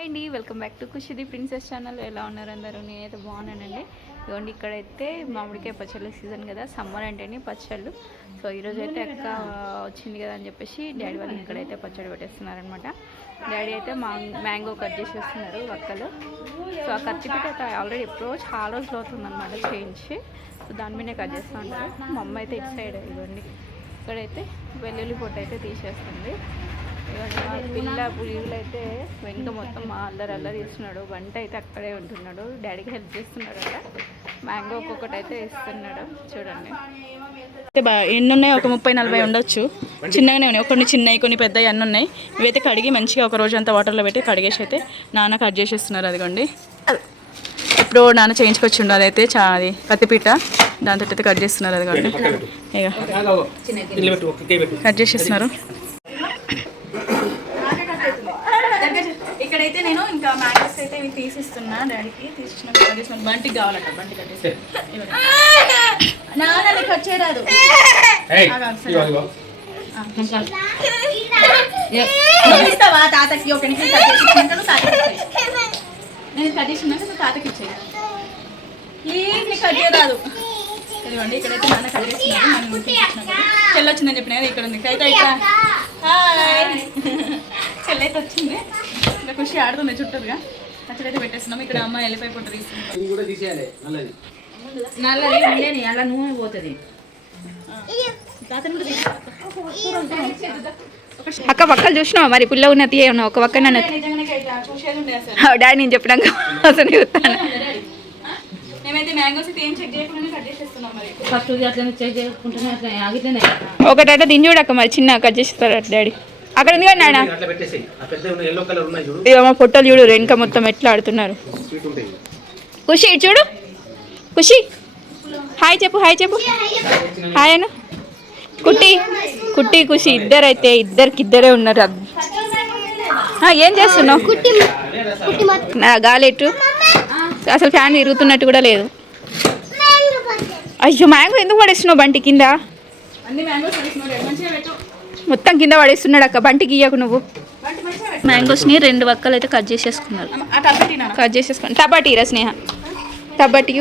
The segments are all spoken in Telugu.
హాయ్ అండి వెల్కమ్ బ్యాక్ టు కుషిది ప్రిన్సెస్ ఛానల్. ఎలా ఉన్నారు అందరూ? నేనైతే బాగున్నానండి. ఇదిగోండి ఇక్కడైతే మామిడికాయ పచ్చళ్ళ సీజన్ కదా సమ్మర్ అంటేనే పచ్చళ్ళు. సో ఈరోజు అయితే అక్క వచ్చింది కదా అని చెప్పేసి డాడీ వాళ్ళు ఇక్కడైతే పచ్చడి పెట్టేస్తున్నారనమాట డాడీ అయితే మా మ్యాంగో కట్ చేసేస్తున్నారు అక్కలు సో ఆ కత్తిపీట అయితే ఆల్రెడీ ఎప్పుడో చాలా రోజులు అవుతుందన్నమాట చేయించి సో దాని మీదే కట్ చేస్తూ ఉంటారు. మా అమ్మ అయితే ఇటు సైడ్ ఇవ్వండి ఇక్కడైతే వెల్లుల్లి పొట్టు అయితే తీసేస్తుంది. ఇవ్వండి పిల్ల పులిగులు అయితే వెనుక మొత్తం మా అల్లరి అల్లరి ఇస్తున్నాడు వంట అయితే అక్కడే ఉంటున్నాడు. డాడీకి హెల్ప్ చేస్తున్నాడు అక్కడ మ్యాంగో ఒక్కొక్కటి అయితే ఇస్తున్నాడు. చూడండి. అయితే బా ఎన్ని ఉన్నాయి ఒక ముప్పై నలభై ఉండొచ్చు. చిన్నగానే ఉన్నాయి. కొన్ని చిన్నవి కొన్ని పెద్దవి అన్నీ ఉన్నాయి. ఇవైతే కడిగి మంచిగా ఒక రోజు అంతా వాటర్లో పెట్టి కడిగేసి అయితే నాన్న కట్ చేసేస్తున్నారు. అదిగోండి. ఇప్పుడు నాన్న చేయించుకొచ్చిండు. అదైతే చా అది కత్తిపీట దాంతో అయితే కట్ చేస్తున్నారు. అదిగోండి. ఇక కట్ చేసేస్తున్నారు ఇక్కడైతే నేను ఇంకా మ్యాంగోస్ అయితే ఇవి తీసిస్తున్నా డాడీకి చేసిన బంటికి కావాలట బంటి కట్ చేసి నాన్న చేయరాదు నువ్వు ఇస్తావా తాతకి? ఒక నిమిషం కట్ చేసి ఇచ్చినాక నువ్వు తాతకి ఇచ్చేయి. నేను కట్ చేసినాక నువ్వు తాతకి ఇచ్చేయి. ప్లీజ్ నీకు కట్ చేయరాదు. ఇదిగోండి ఇక్కడైతే నాన్న కట్ చేస్తున్నారు మనం చెల్లి వచ్చిందని చెప్పిన ఇక్కడ ఉంది. అయితే ఇక్కడ. హాయ్. చెల్లి అయితే వచ్చింది. ఇంకా ఖుషి ఆడుతుంది చుట్టూరుగా. అక్కడైతే పెట్టేస్తున్నాం. ఇక్కడ అమ్మ వెళ్ళిపోయి పొట్టు తీసుకుంటాం ఇది కూడా తీసేయాలి నల్లది. నల్లది ఉండేని అలా నూనె పోతుంది. తాతని కూడా తీసుకో. అక్క పక్కలు చూసినావా మరి? పుల్ల ఉన్నది ఏమన్నా? ఒక అసలు. డాడీ నేను చెప్పినాక అసలు ఒకటైతే దీన్ని చూడక్క మరి చిన్న కట్ చేస్తారు డాడీ. అక్కడ ఉంది కానీ నాయన? అట్లా పెట్టేసేయి. ఆ పెద్ద ఉన్న ఎల్లో కలర్ ఉన్నాయి చూడు. ఇక మా పొట్టలు చూడు వెనక మొత్తం ఎట్లా ఆడుతున్నారు. ఖుషి చూడు. ఖుషి. హాయ్ చెప్పు హాయ్ చెప్పు. హాయ్ అను. కుట్టి కుట్టి ఖుషి ఇద్దరైతే ఇద్దరికి ఇద్దరే ఉన్నారు ఏం చేస్తున్నావు? నా గాలెట్టు అసలు ఫ్యాన్ తిరుగుతున్నట్టు కూడా లేదు. అయ్యో మ్యాంగో ఎందుకు పడేస్తున్నావు బంటి కింద? మొత్తం కింద పడేస్తున్నాడు అక్క. బంటికి ఇయ్యకు నువ్వు. మ్యాంగోస్ని రెండు వక్కలు అయితే కట్ చేసేసుకున్నారు కట్ చేసేసుకోండి టబాటీ రా స్నేహ. టబాటీ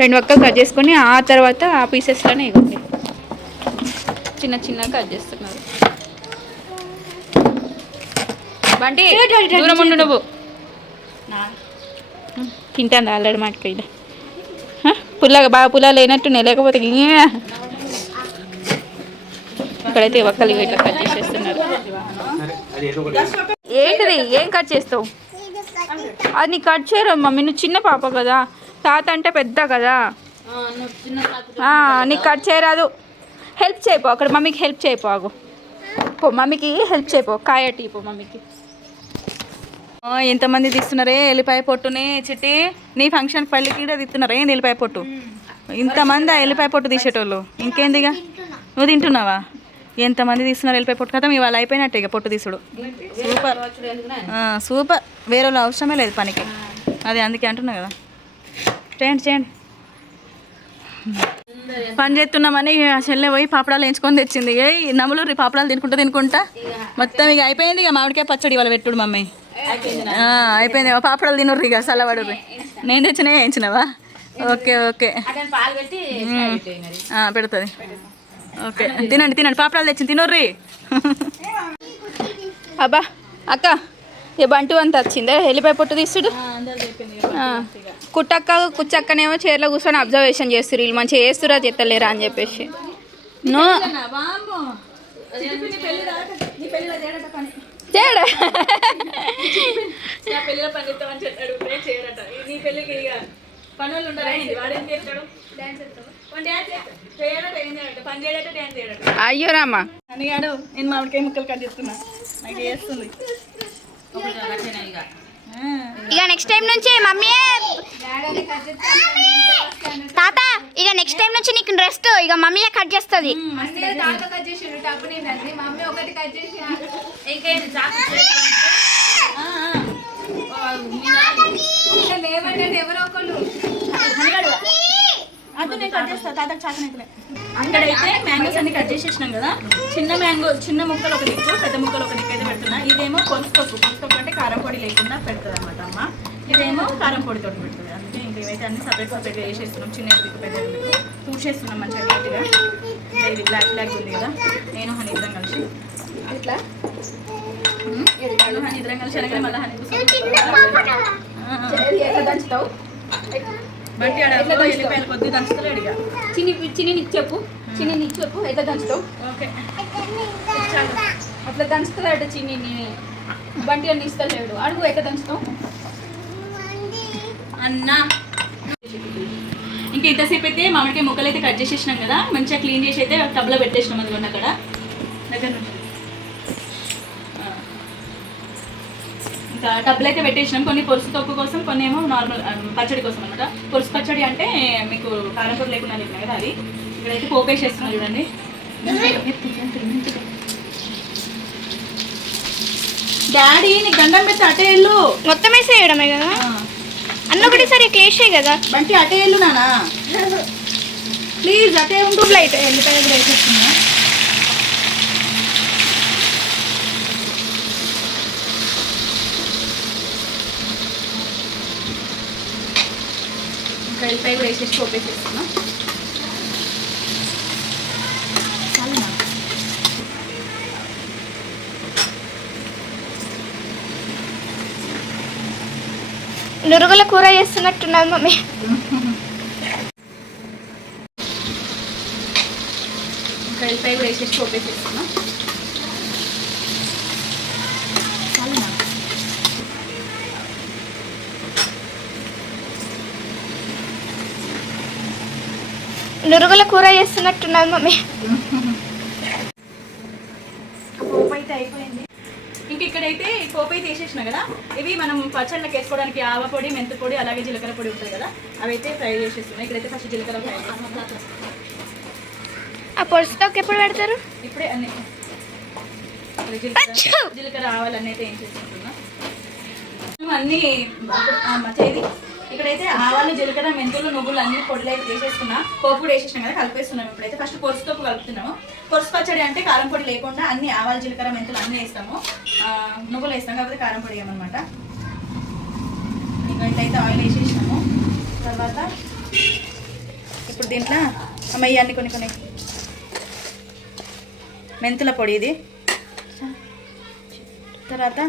రెండు వక్కలు కట్ చేసుకొని ఆ తర్వాత ఆ పీసెస్లోనే ఇవ్వండి చిన్న చిన్న కట్ చేస్తున్నారు. బంటి దూరం ఉండు నువ్వు. తింటాను ఆల్రెడీ మాటకి ఇలా పుల్లగా బాగా పుల్ల లేనట్టునే లేకపోతే అక్కడైతే ఇక్కడైతే ఒక్కలు ఇట్లా కట్ చేసేస్తున్నారు. ఏంటిది? ఏం కట్ చేస్తావు? అది నీకు కట్ చేయరు మమ్మీ? నువ్వు చిన్న పాప కదా. తాత అంటే పెద్ద కదా. నీకు కట్ చేయరాదు. హెల్ప్ చేయపో. అక్కడ మమ్మీకి హెల్ప్ చేయపో ఆగు. పో మమ్మీకి హెల్ప్ చేయపో. కాయ పో మమ్మీకి. ఎంతమంది తీస్తున్నారే? ఎల్లిపాయ పొట్టుని చిట్టి నీ ఫంక్షన్ పల్లికి కూడా తీస్తున్నారే? ఏంది ఎల్లిపాయ పొట్టు? ఇంతమంది ఆ ఎల్లిపాయ పొట్టు తీసేటోళ్ళు. ఇంకేందిగా? నువ్వు తింటున్నావా? ఎంతమంది తీస్తున్నారు? ఎల్లిపాయ పొట్టు కదా ఇవాళ అయిపోయినట్టే ఇక పొట్టు తీసుడు. సూపర్. సూపర్. వేరే వాళ్ళ అవసరమే లేదు పనికి. అది అందుకే అంటున్నా కదా. చేయండి చేయండి. పని చేస్తున్నామని చెల్లె పోయి పాపడాలు ఎంచుకొని తెచ్చింది. ఏ నమ్ములు రీ పాపడాలు తినుకుంటా తినుకుంటా. మొత్తం ఇక అయిపోయింది ఇక మామిడికాయ పచ్చడి ఇవాళ పెట్టుడు మమ్మీ. అయిపోయింది? పాపడాలు తినుర్రు ఇక చల్లబడు నేను తెచ్చినా వేయించినవా? Okay okay. పెడుతుంది. ఓకే. తినండి తినండి. పాపడాలు తెచ్చింది. తినుర్రి. అబ్బా అక్క ఏ బంటు అంత వచ్చిందే? వెళ్ళిపోయి పొట్టు తీసుడు కుట్టక్క కుచ్చక్కనేమో చీరలో కూర్చొని అబ్జర్వేషన్ చేస్తారు వీళ్ళు మంచిగా చేస్తురా చెత్తలేరా అని చెప్పేసి. నో చేయడా? నా పెళ్ళిలో పని చేస్తామని చెప్పాడు ఇప్పుడే చేయడట నీ పెళ్ళికి ఇక పని వాళ్ళు ఉండరా? ఏంది? వాడు ఏం చేస్తాడు డ్యాన్స్ చేస్తాడు వాడు డ్యాన్స్ చేస్తాడు చేయడట ఏం చేయడట పని చేయడట డ్యాన్స్ చేయడట అయ్యో రామా. అనిగాడు నేను మామిడికాయ ముక్కలు కట్ చేస్తున్నా. నాకు చేస్తుంది. ఇక నెక్స్ట్ టైం నుంచి మమ్మీ తాత ఇక నెక్స్ట్ టైం నుంచి నీకు రెస్ట్ ఇక మమ్మీ కట్ చేస్తుంది. ఇంకేంటి చాకు ఆ, ఆ. అది నేను కట్ చేస్తా తాతకు చాకనైతే అక్కడైతే మ్యాంగోస్ అన్ని కట్ చేసేసినాం కదా. చిన్న మ్యాంగో చిన్న ముక్కలు ఒక దిక్కు పెద్ద ముక్కలు ఒక దిక్కు అయితే పెడుతున్నా. ఇదేమో పొలుసుకొప్పు పొలుసుకొప్పు అంటే కారం పొడి లేకుండా పెడుతుంది అనమాట అమ్మ. ఇదేమో కారం పొడితో పెడుతుంది. అందుకే ఇంక ఇవైతే అన్ని సపరేట్ సపరేట్గా వేసేస్తున్నాం చిన్న దిక్కు పెద్ద పూసేస్తున్నాం మంచిగా ఇంకా ఇది బ్లాక్ బ్లాక్ ఉంది కదా. నేను హనీ ఇద్దరం కలిసి. ఇట్లా హనీ ఇద్దరం కలిసి అనగానే మళ్ళీ హనీ దంచుతావు? చిన్ని చిన్ని చెప్పు చిన్ని నీకు చెప్పు ఎట్లా దంచుతావు? ఓకే. అట్లా దంచుతాడు చిన్ని బంటి అని ఇస్తలేడు. అడుగు ఎట్లా దంచుతావు? అన్నా. ఇంకా ఇంతసేపు అయితే మామిడికాయ ముక్కలు అయితే కట్ చేసేసినాం కదా. మంచిగా క్లీన్ చేసి అయితే టబ్లో పెట్టేసినాం అందుకోండి అక్కడ. దగ్గర నుంచి. టబ్లో అయితే పెట్టేసినాం. కొన్ని పొరుసు తొక్కు కోసం కొన్ని ఏమో నార్మల్ పచ్చడి కోసం అనమాట పొరుసు పచ్చడి అంటే మీకు కారం పొడి లేకుండా చెప్పిన కదా అది? ఇక్కడైతే పోపు వేసేస్తున్నాం చూడండి. డాడీ నీకు దండం పెట్టి అటే వెళ్ళు. మొత్తం వేసేయడమే కదా. అన్న ఒకటేసారి క్లేషే కదా? బంటి అటే వెళ్ళు నానా. ప్లీజ్ అటే ఉండు. లైట్ ఎల్లిపాయ కూడా వేసేస్తున్నా. కూడా వేసేసి పోపేసేస్తున్నా? నురుగుల కూర చేస్తున్నట్టున్నది మమ్మీ. ఇంకా ఎల్లిపాయ కూడా వేసేసి పోపేసేస్తున్నా. నురుగుల కూర చేస్తున్నట్టున్నది మమ్మీ. పోపు అయితే అయిపోయింది. ఇంక ఇక్కడైతే పోపు అయితే వేసేసిన కదా ఇవి మనం పచ్చళ్ళకి వేసుకోవడానికి ఆవ పొడి మెంతు పొడి అలాగే జీలకర్ర పొడి ఉంటుంది కదా అవి అయితే ఫ్రై చేసేస్తున్నాయి ఇక్కడైతే ఫస్ట్ జీలకర్ర ఫ్రై ఆ పొడుస్తాకి ఎప్పుడు పెడతారు? ఇప్పుడే అన్ని. జీలకర్ర జీలకర్ర ఆవాలు అన్నీ అయితే ఏం చేసుకుంటున్నా అన్నీ చేది ఇక్కడైతే ఆవాలు జీలకర్ర మెంతులు నువ్వులు అన్ని పొడిలు అయితే వేసేసుకున్నా. పోపు కూడా వేసేసినాం కదా కలిపేస్తున్నాం ఇప్పుడైతే. ఫస్ట్ పొరుసుతో కలుపుతున్నాము. పొరుసు పచ్చడి అంటే కారం పొడి లేకుండా అన్ని ఆవాలు జీలకర్ర మెంతులు అన్నీ వేస్తాము. నువ్వులు వేస్తాం కాకపోతే కారం పొడి వేయమనమాట ఇక్కడైతే ఆయిల్ వేసేసినాము. తర్వాత ఇప్పుడు దీంట్లో అమ్మయ్యాన్ని కొన్ని కొన్ని మెంతుల పొడి ఇది. తర్వాత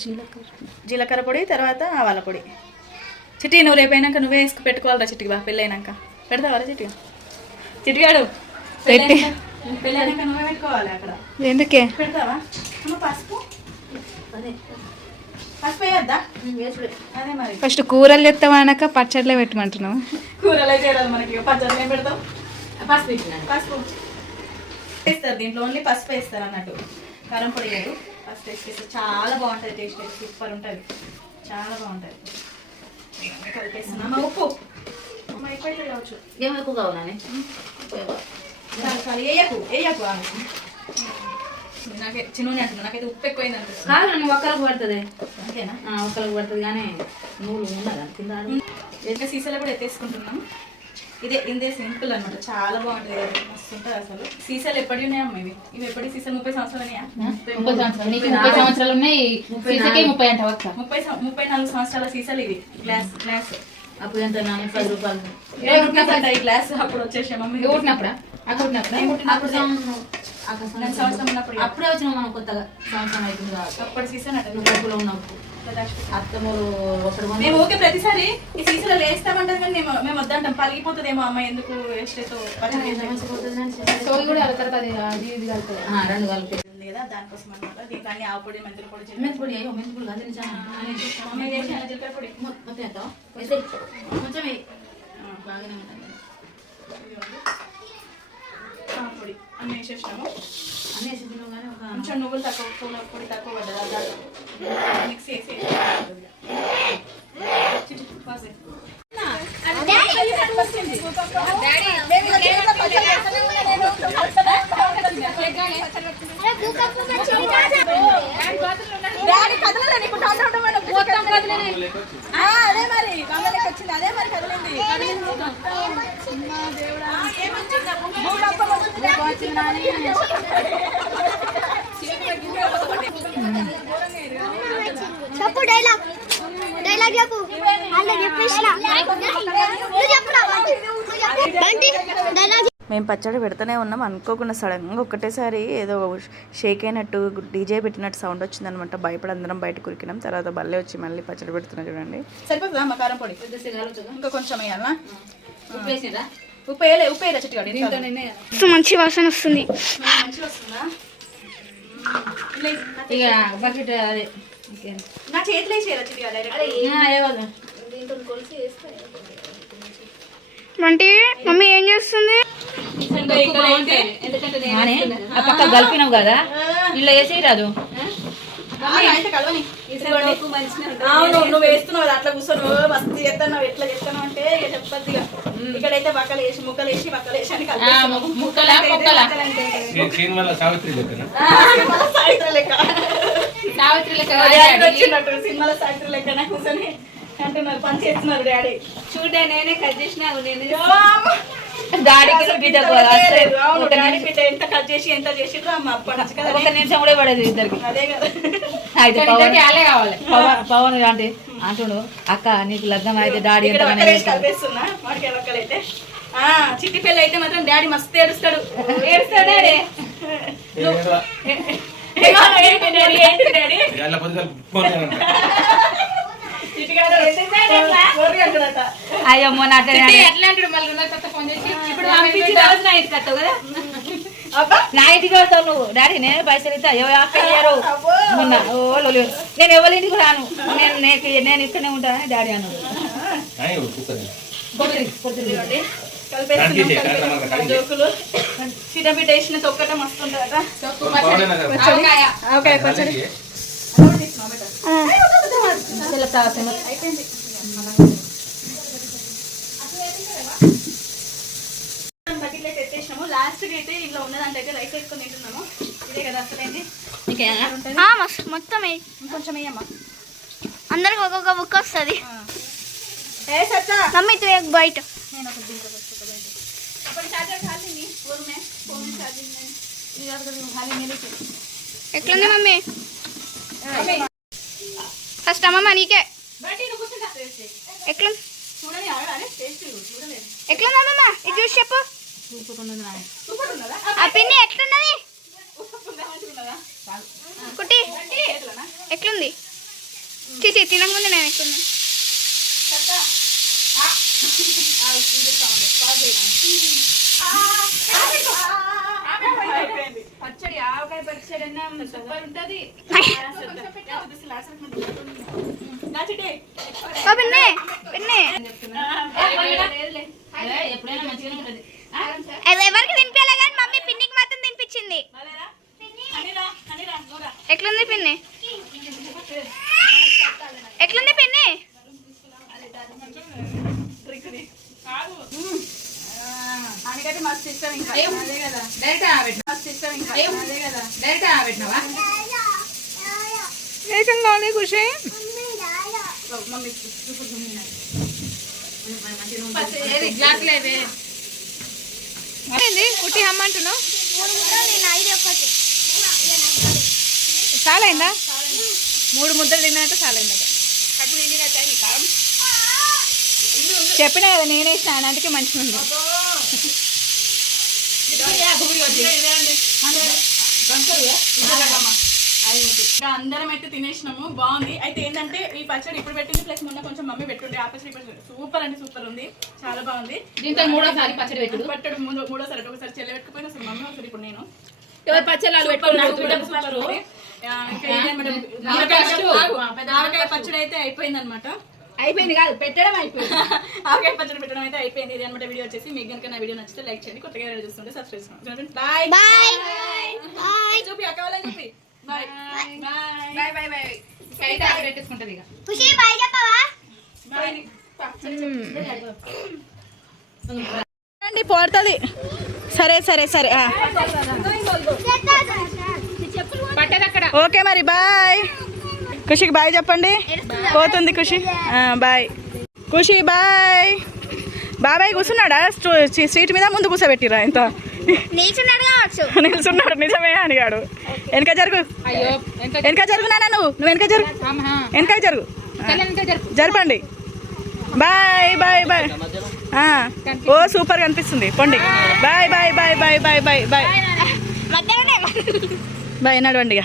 జీలకర్ర. పొడి తర్వాత ఆవాల పొడి. చిట్టి నువ్వు రేపైనాక నువ్వే వేసుకు పెట్టుకోవాలరా చిట్టి బా పెళ్ళైనాక. పెడతావా చిట్టి చిట్టిగాడు పెళ్ళైనాక పెళ్ళైనాక నువ్వే పెట్టుకోవాలి అక్కడ. ఎందుకే? పెడతావా? పసుపు? అదే. మరి. ఫస్ట్ కూరలు చెప్తామనక పచ్చడిలో పెట్టమంటున్నావు కూరలు వేయాలి మనకి పచ్చడి ఏం పెడతాం పసుపు పసుపు. వేస్తారు దీంట్లో ఓన్లీ పసుపు వేస్తారు అన్నట్టు. కారం పొడి వేయరు పసుపు వేసి చాలా బాగుంటుంది టేస్ట్ సూపర్ ఉంటుంది. చాలా బాగుంటుంది. కలిపేస్తున్నామా ఉప్పు. అయితే కావచ్చు. ఏం ఎక్కువ కావాలని వేయకు వేయకు. నాకే చిన్న అంటున్నా నాకైతే ఉప్పు ఎక్కువైంది అనిపిస్తుంది కాదు నువ్వు ఒక్కరికి పడుతుంది. అంతేనా? ఒక్కరికి పడుతుంది. కానీ నువ్వు ఉన్నదా? కింద సీసాలో కూడా ఎత్తేసుకుంటున్నాం. ఇదే ఇదే సింపుల్ అన్నమాట. చాలా బాగుంటుంది మస్తు ఉంటుంది అసలు. సీసాలు ఎప్పటి ఉన్నాయమ్మా ఇవి? ఇవి ఎప్పటి సీసాలు? ముప్పై సంవత్సరాలు ఉన్నాయా? ముప్పై సంవత్సరాలు. ముప్పై ఉన్నాయి. ముప్పై ముప్పై నాలుగు సంవత్సరాల సీసాలు ఇవి. Glass glass. అప్పుడు ఎంత? నాలుగు పది రూపాయలు. ఈ గ్లాస్ అప్పుడు వచ్చేసాం మమ్మీ. ఇవి పుట్టినప్పుడా అక్కడ పుట్టినప్పుడా అప్పుడు సంవత్సరం ఉన్నప్పుడు అప్పుడే వచ్చినాం మనం కొత్తగా. సంవత్సరం అవుతుంది కాబట్టి. అప్పటి సీసన్ అట ఉన్నప్పుడు. కొన్న- మేము ఓకే ప్రతిసారి ఈ సీసాలో వేస్తామంటాం కానీ మేము మేము వద్దంటాం. పలిగిపోతుందేమో అమ్మ ఎందుకు వేస్ట్ పచ్చడి చేసాం. సోయి కూడా తర్వాత అది అది ఇది కలుపుతుంది ఆ, రెండు కలిపి కదా దానికోసం అనమాట దీంట్లో అన్ని ఆవు పొడి మెంతుల పొడి మెంతి పొడి అయ్యో మెంతి పొడి కాదు జీలకర్ర పొడి. మొత్తం. కొంచెం బాగానే ఉంటుంది పొడి. అన్ని వేసేసినాము. అన్నీ వేసి తిన్నావు కానీ ఒక కొంచెం నువ్వులు తక్కువ పూల పొడి తక్కువ పడ్డది మిక్స్ చేసి. డాడీ కదలలే నీకు టాటా ఉండమని ఒక్క సెకండ్. ఆ, అదే మరి గమనకి వచ్చింది అదే మరి కదిలింది చెప్పు డైలాగ్. డైలాగ్ చెప్పు. అలా చెప్పేసిన. డైలాగ్ మేము పచ్చడి పెడుతూనే ఉన్నాం. అనుకోకుండా సడన్గా ఒక్కటేసారి ఏదో షేక్ అయినట్టు డీజే పెట్టినట్టు సౌండ్ వచ్చిందనమాట. భయపడి అందరం బయట కురికినాం. తర్వాత బల్లే వచ్చి మళ్ళీ పచ్చడి పెడుతున్నా చూడండి. సరిపోతుందా? కారం పొడి. ఇంకా కొంచెం వేయాలా? ఉప్పు వేసిండ్రా? ఉప్పు వేయలే ఉప్పు వేయలే చిట్టుగాడు మంచి వాసన వస్తుంది. మంచిగా వస్తుందా? ఇక బకెట్ అదే. నా చేతిలో వేసేయాలి. బంటి మమ్మీ ఏం చేస్తుంది? ఆ పక్క కలిపినావు కదా ఇలా వేసి అవును నువ్వు వేస్తున్నావు అట్లా కూర్చొని "ఓ, మస్తు చేస్తున్నావు ఎట్లా చేస్తున్నావు అంటే ఇక చెప్పద్దు ఇక. ఇక్కడైతే బక్కలు వేసి ముక్కలు వేసి బక్కలు వేసి అని సావిత్రి లెక్క. సావిత్రి లెక్క వచ్చినట్టు సినిమాలో సావిత్రి లెక్కన కూర్చొని. అంటున్నారు పని చేస్తున్నారు డాడీ. చూడే నేనే కట్ చేసిన నేను దాడికి ఎంత కట్ చేసి ఎంత కదా ఒక నిమిషం కూడా పడదు ఇద్దరికి. అయితే పవన్ పవన్ పవన్ అంటే అంటుడు అక్క నీకు లగ్నం అయితే డాడీ చిట్టి పిల్ల అయితే మాత్రం డాడీ మస్తు ఏడుస్తాడు. ఏడుస్తాడు డాడీ. అయ్యో మొన్న అట్లా నా ఇంటికి వస్తావు నువ్వు. డాడీ నేను పైసలు ఇస్తా. అయ్యో అక్క ఇయ్యారు? మొన్న. ఓ లొలి. నేను ఎవరి ఇంటికి రాను. నేను నీకు నేను ఇక్కడనే ఉంటానని డాడీ అన్నాడు. కడిగే. జోకులు. వేసిన తొక్కట మస్తు కదా? ఓకే పచ్చడి అలాగే. బకెట్లోకి లాస్ట్కి అయితే ఇట్లా ఉన్నదంటే అయితే రైస్ వేసుకొని కదా అసలేండి మస్తు మొత్తం కొంచెం వేయమ్మా. అందరికి ఒక్కొక్క బుక్ వస్తుంది. మమ్మీ తూ బయట. ఎట్లుంది మమ్మీ? ఫస్ట్ అమ్మమ్మ నీకే. ఎట్లా ఎట్లుందమ్మమ్మ ఇది చూసి చెప్పు. ఆ పిన్ని ఎట్లున్నది కుట్టి ఎట్లనా ఎట్లుంది తీసి తినకముందు నేను అయిపోయింది పచ్చడి ఆవకాయ పచ్చడి అన్న సూపర్ ఉంటది ఎప్పుడైనా మంచిగానే ఉంటుంది ఎవరికి తినిపించాలి కానీ మమ్మీ పిన్నికి మాత్రం తినిపించింది. ఎట్లుంది పిన్ని? ఎట్లుంది పిన్ని? మస్తు ఇష్టం ఇంకా ఏంది? కుట్టి హమ్మంటున్నావు చాలైందా? అయిందా మూడు ముద్దలు తిన్నాక చాలా చెప్పినా కదా నేనే ఇస్తాను మంచిగా ఉంది. ఇంకా అందరం అయితే తినేసినాము. బాగుంది. అయితే ఏంటంటే ఈ పచ్చడి ఇప్పుడు పెట్టింది ప్లస్ మొన్న కొంచెం మమ్మీ పెట్టుండే. ఆ పచ్చడి ఇప్పుడు సూపర్ అంటే సూపర్ ఉంది. చాలా బాగుంది. దీంతో మూడోసారి పచ్చడి పెట్టుడు పట్టడు మూడో మూడోసారి ఒకసారి చెల్లె పెట్టుకుపోయినా అసలు మమ్మీ ఒకసారి ఇప్పుడు నేను. ఎవరు పచ్చళ్ళు పెట్టుకున్నారు? పచ్చడి- అయితే అయిపోయింది అనమాట అయిపోయింది కాదు పెట్టడం అయిపోయింది. ఆవకాయ పచ్చడి పెట్టడం అయితే అయిపోయింది. ఇది అనమాట వీడియో వచ్చేసి. మీకు కనుక నా వీడియో నచ్చితే లైక్ చేయండి. కొత్తగా చూస్తుంటే సబ్స్క్రైబ్ చేసుకోండి. బాయ్ చూపి అక్క వాళ్ళని చూపి. Bye bye bye bye bye అయితే అది పెట్టేసుకుంటది ఇక. ఖుషి బాయ్ చెప్పవా? బాయ్ అండి పోడుతుంది సరే సరే సరే ఓకే మరి బాయ్. ఖుషికి బాయ్ చెప్పండి. పోతుంది ఖుషి. ఆ, బాయ్. ఖుషి బాయ్. బాబాయ్ కూర్చున్నాడా? స్టూ- చి- సీట్ మీద ముందు కూర్చోబెట్టిరా ఎంత నిల్చున్నాడు నిజమే అనిగాడు వెనక జరుగు. వెనక జరుగునా నువ్వు నువ్వు వెనక జరుగు. వెనక జరుగు. జరపండి. Bye bye bye. ఆ, ఓ సూపర్ కనిపిస్తుంది. పొండి. Bye. Bye bye bye bye bye bye. Bye నడవండి ఇక